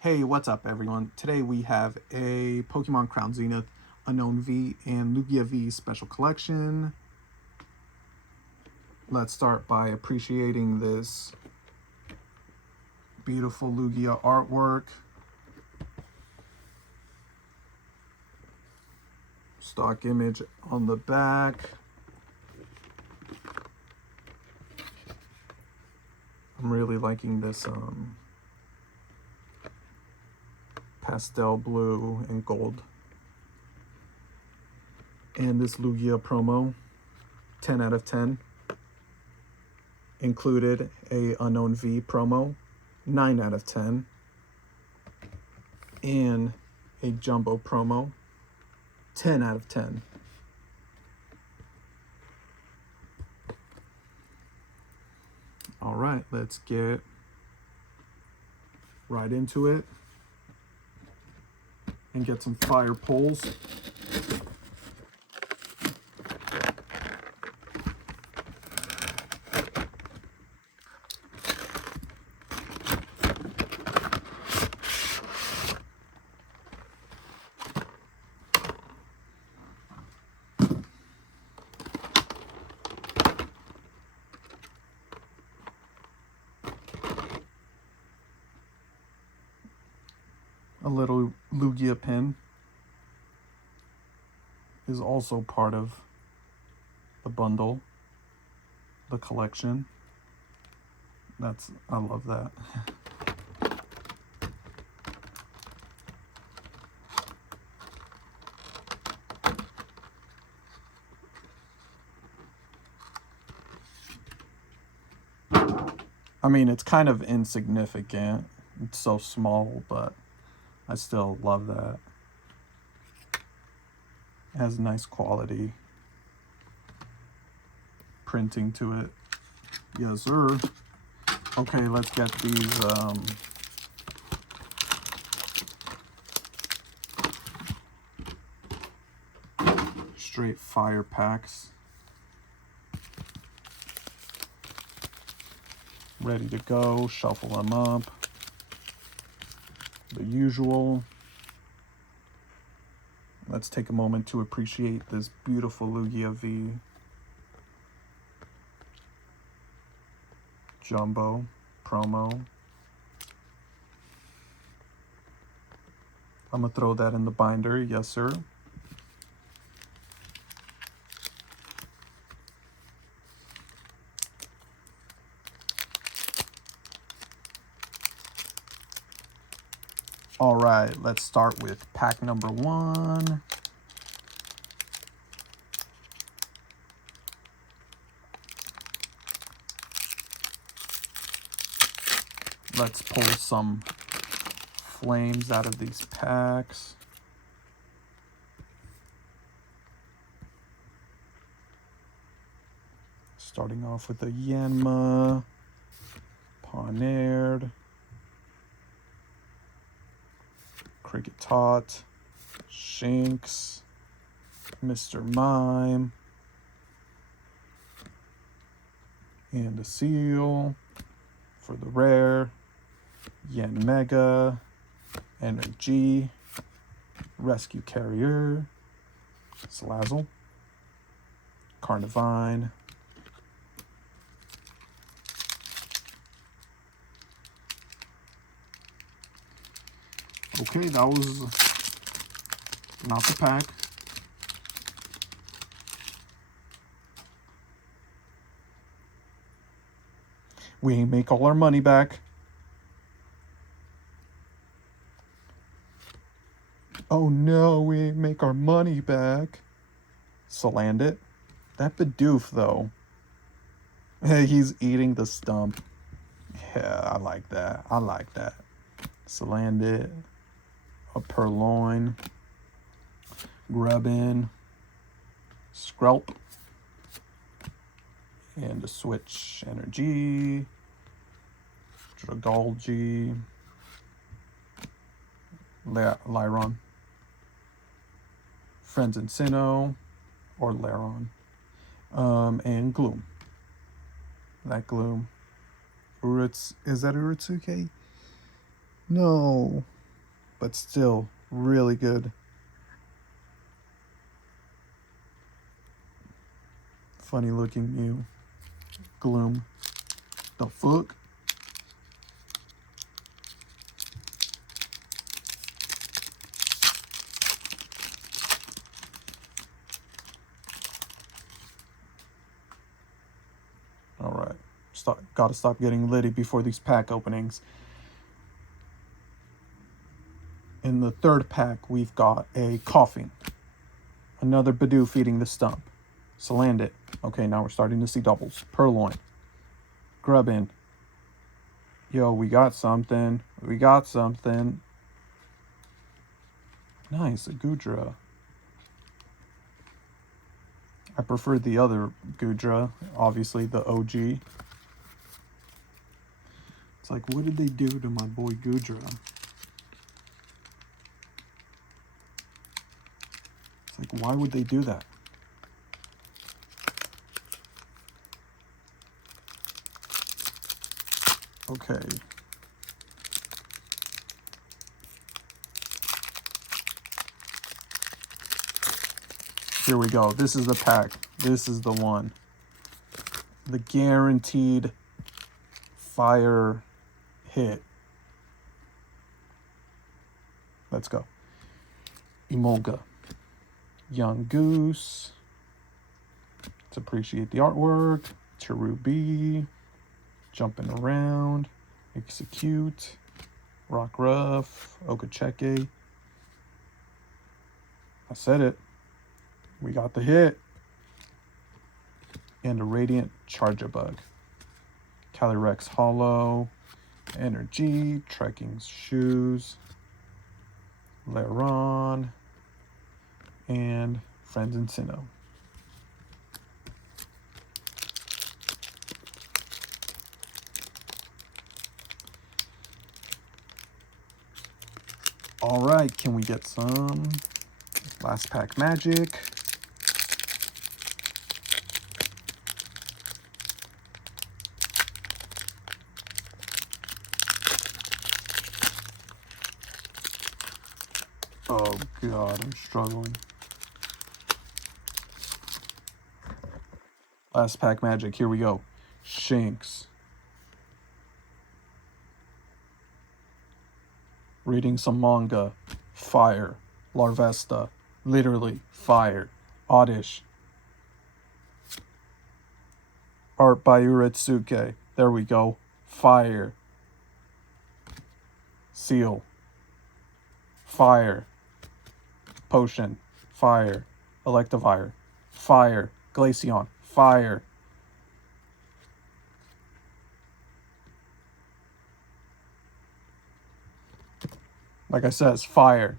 Hey, what's up everyone? Today we have a Pokemon Crown Zenith, Unown V, and Lugia V special collection. Let's start by appreciating this beautiful Lugia artwork. Stock image on the back. I'm really liking this pastel blue and gold. And this Lugia promo, 10 out of 10. Included a Unown V promo, 9 out of 10. And a Jumbo promo, 10 out of 10. All right, let's get right into it and get some fire pulls. A little Lugia pin is also part of the bundle, the collection. I love that. I mean, it's kind of insignificant. It's so small, but I still love that. It has nice quality printing to it. Yes, sir. Okay, let's get these straight fire packs ready to go. Shuffle them up. The usual. Let's take a moment to appreciate this beautiful Lugia V. Jumbo promo. I'm gonna throw that in the binder, yes sir. All right, let's start with pack number 1. Let's pull some flames out of these packs. Starting off with a Yanma, Pawnaird, Kricketot, Shinx, Mr. Mime, and a Seal for the rare, Yanmega, Energy, Rescue Carrier, Salazzle, Carnivine, okay, that was not the pack. We ain't make all our money back. Oh no, we ain't make our money back. Salandit. That Bidoof though. He's eating the stump. Yeah, I like that. I like that. Salandit. A Purloin. Grubbin. Skrelp. And a Switch Energy. Dragalge. Lyron. Friends and Sinnoh. Or Laron. And Gloom. That Gloom. Is that Urutsuke? No. But still, really good. Funny looking Mew. Gloom. The fuck? Alright. Gotta stop getting litty before these pack openings. In the third pack, we've got a Coughing. Another Bidoof feeding the stump. Salandit. Okay, now we're starting to see doubles. Purloin. Grubbin. Yo, we got something. We got something. Nice, a Goodra. I prefer the other Goodra, obviously the OG. It's like, what did they do to my boy Goodra? It's like, why would they do that? Okay. Here we go. This is the pack. This is the one. The guaranteed fire hit. Let's go. Emolga. Young Goose. Let's appreciate the artwork. Cherubi. Jumping around. Execute. Rockruff. Okacheke. I said it. We got the hit. And a Radiant Charjabug. Calyrex Hollow. Energy. Trekking Shoes. Leron. And Friends and Sinnoh. Alright, can we get some last pack magic? Oh god, I'm struggling. Last pack magic, here we go. Shinx. Reading some manga. Fire. Larvesta. Literally, fire. Oddish. Art by Uretsuke. There we go. Fire. Seal. Fire. Potion. Fire. Electivire. Fire. Glaceon. Fire. Like I said, it's fire.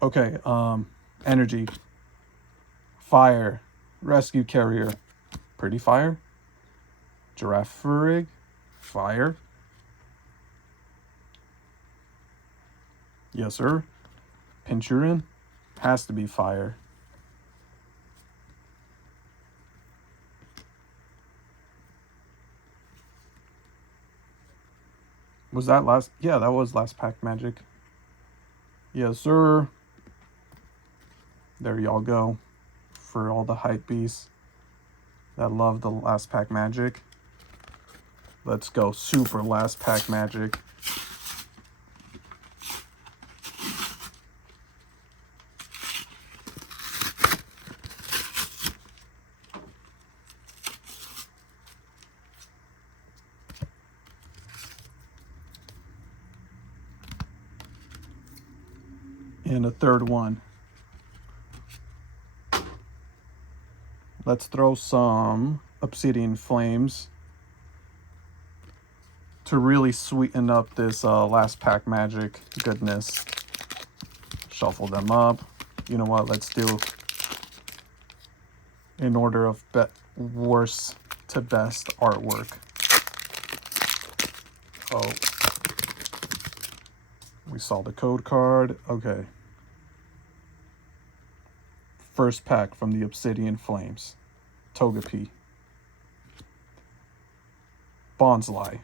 Okay, energy. Fire. Rescue Carrier. Pretty fire. Girafarig. Fire. Yes, sir. Pinchurin. Has to be fire. Was that last? Yeah, that was last pack magic. Yes, sir. There y'all go. For all the hype beasts that love the last pack magic. Let's go. Super last pack magic. And a third one. Let's throw some Obsidian Flames to really sweeten up this last pack magic goodness. Shuffle them up. You know what? Let's do in order of worst to best artwork. Oh. We saw the code card. Okay. First pack from the Obsidian Flames. Togepi. Bonsly.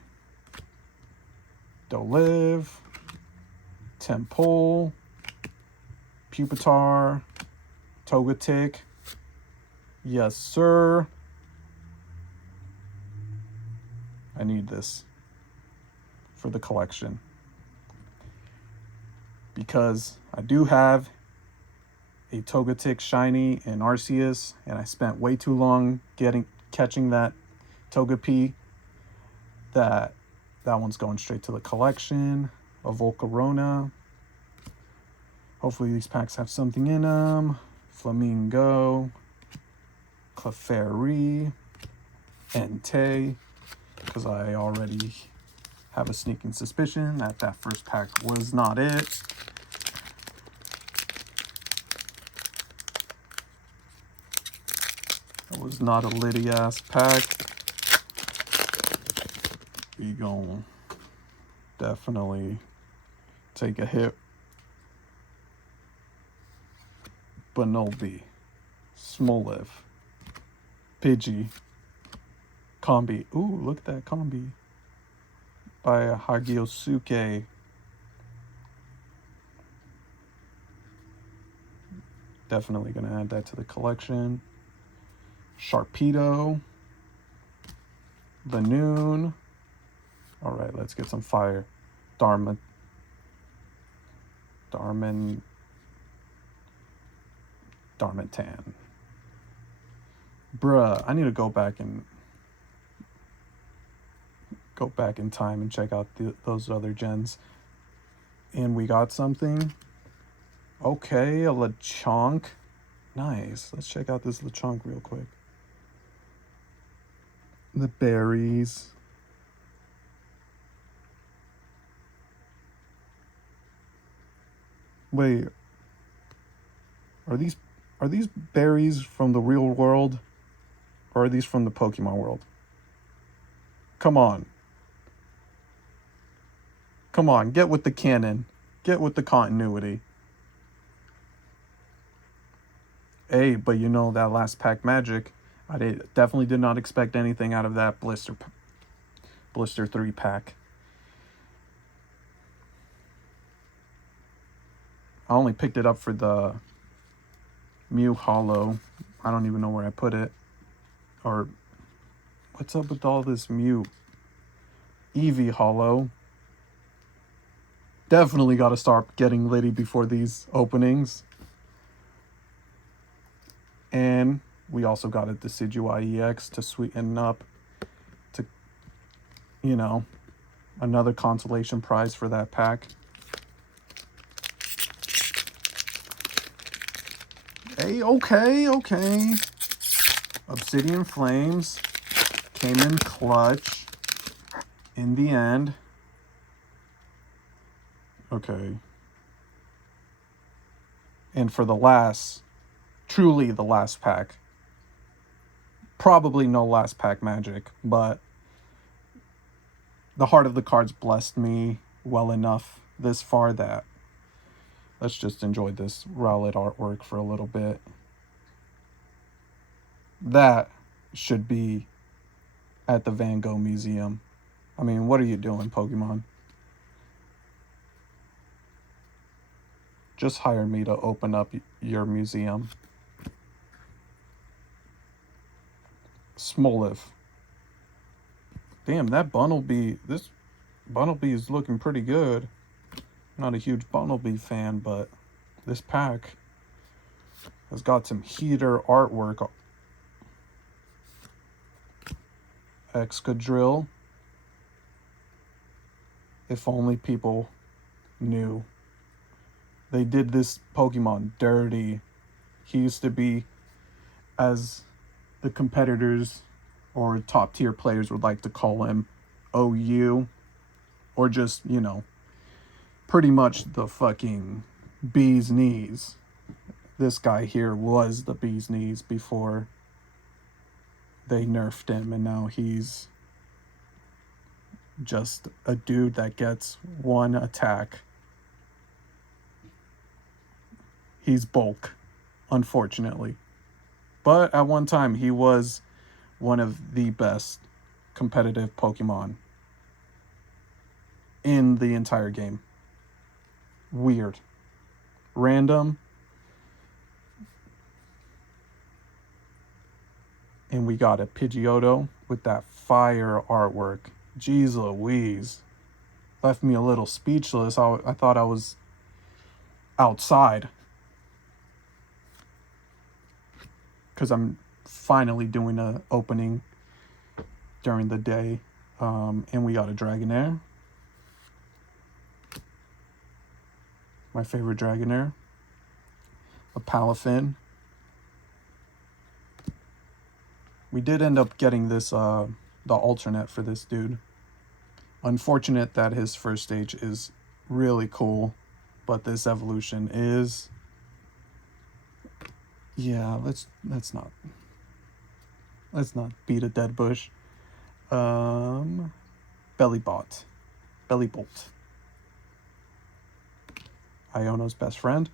Dolive. Tempole, Pupitar, Togetic. Yes, sir. I need this for the collection. Because I do have a Togetic shiny in Arceus, and I spent way too long catching that Togepi. That one's going straight to the collection. A Volcarona. Hopefully these packs have something in them. Flamingo, Clefairy, Entei, because I already have a sneaking suspicion that that first pack was not it. It was not a litty ass pack. We gon' definitely take a hit. Bunnelby, Smoliv, Pidgey, Combi. Ooh, look at that Combi by Hagiosuke. Definitely gonna add that to the collection. Sharpedo, Unown. All right, let's get some fire. Darmanitan. Bruh, I need to go back in time and check out those other gens. And we got something. Okay, a Lechonk. Nice. Let's check out this Lechonk real quick. The berries. Wait. Are these berries from the real world? Or are these from the Pokemon world? Come on. Come on, get with the canon. Get with the continuity. Hey, but you know that last pack magic, definitely did not expect anything out of that Blister 3 pack. I only picked it up for the Mew Hollow. I don't even know where I put it. Or what's up with all this Mew? Eevee Hollow. Definitely got to start getting litty before these openings. And we also got a Decidueye EX to sweeten up to, you know, another consolation prize for that pack. Hey, okay. Obsidian Flames came in clutch in the end. Okay. And for truly the last pack. Probably no last pack magic, but the heart of the cards blessed me well enough this far that let's just enjoy this Rowlet artwork for a little bit. That should be at the Van Gogh Museum. I mean, what are you doing, Pokemon? Just hire me to open up your museum. Smoliv. Damn, that this Bunnelby is looking pretty good. Not a huge Bunnelby fan, but this pack has got some heater artwork. Excadrill. If only people knew. They did this Pokemon dirty. He used to be, as the competitors or top tier players would like to call him, OU. Or just, you know, pretty much the fucking bee's knees. This guy here was the bee's knees before they nerfed him, and now he's just a dude that gets one attack. He's bulk, unfortunately. But at one time, he was one of the best competitive Pokemon in the entire game. Weird. Random. And we got a Pidgeotto with that fire artwork. Jeez Louise. Left me a little speechless. I thought I was outside. Because I'm finally doing an opening during the day. And we got a Dragonair. My favorite Dragonair. A Palafin. We did end up getting this, the alternate for this dude. Unfortunate that his first stage is really cool, but this evolution is... Yeah, let's not beat a dead bush. Belly Bolt. Iono's best friend,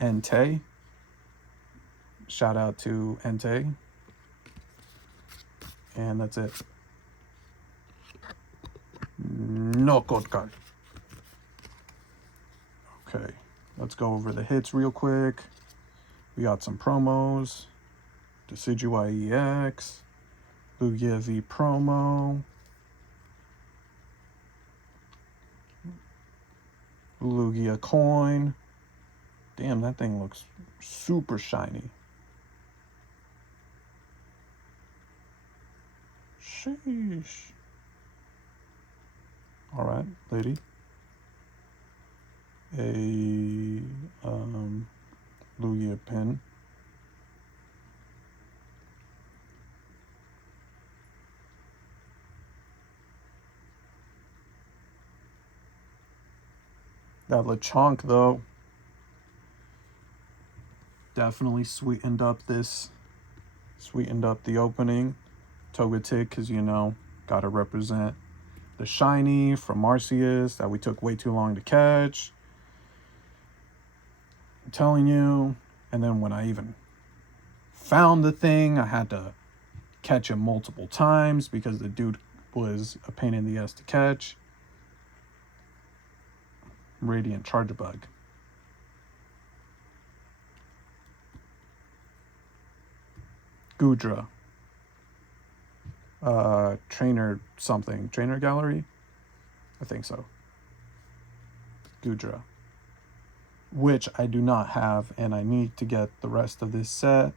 Entei. Shout out to Entei. And that's it. No code card. Okay, let's go over the hits real quick. We got some promos. Decidueye EX. Lugia V promo. Lugia coin. Damn, that thing looks super shiny. Sheesh. Alright, lady. A Lugia pin. That Lechonk, though, definitely sweetened up the opening. Togetic, because, you know, gotta represent the shiny from Arceus that we took way too long to catch. I'm telling you. And then when I even found the thing, I had to catch him multiple times because the dude was a pain in the ass to catch. Radiant Chargebug. Goodra. Trainer something. Trainer Gallery? I think so. Goodra. Which I do not have, and I need to get the rest of this set.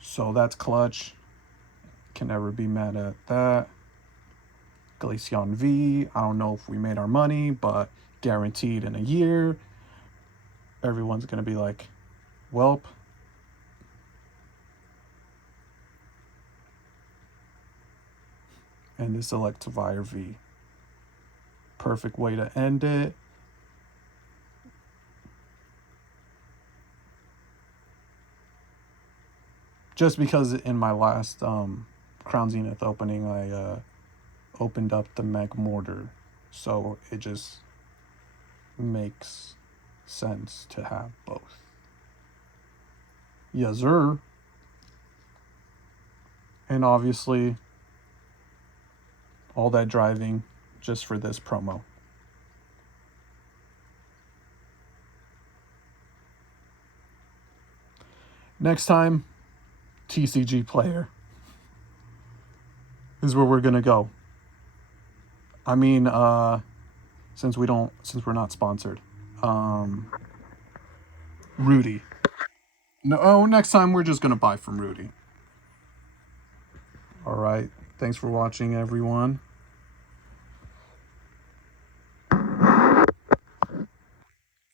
So that's clutch. Can never be mad at that. Glaceon V. I don't know if we made our money, but guaranteed in a year, everyone's going to be like, welp. And this Electivire V. Perfect way to end it. Just because in my last Crown Zenith opening, I opened up the Magmortar. So it just makes sense to have both. Yes, sir. And obviously, all that driving just for this promo. Next time, TCG player is where we're gonna go. I mean, since we're not sponsored, Rudy. No, next time we're just gonna buy from Rudy. All right. Thanks for watching, everyone.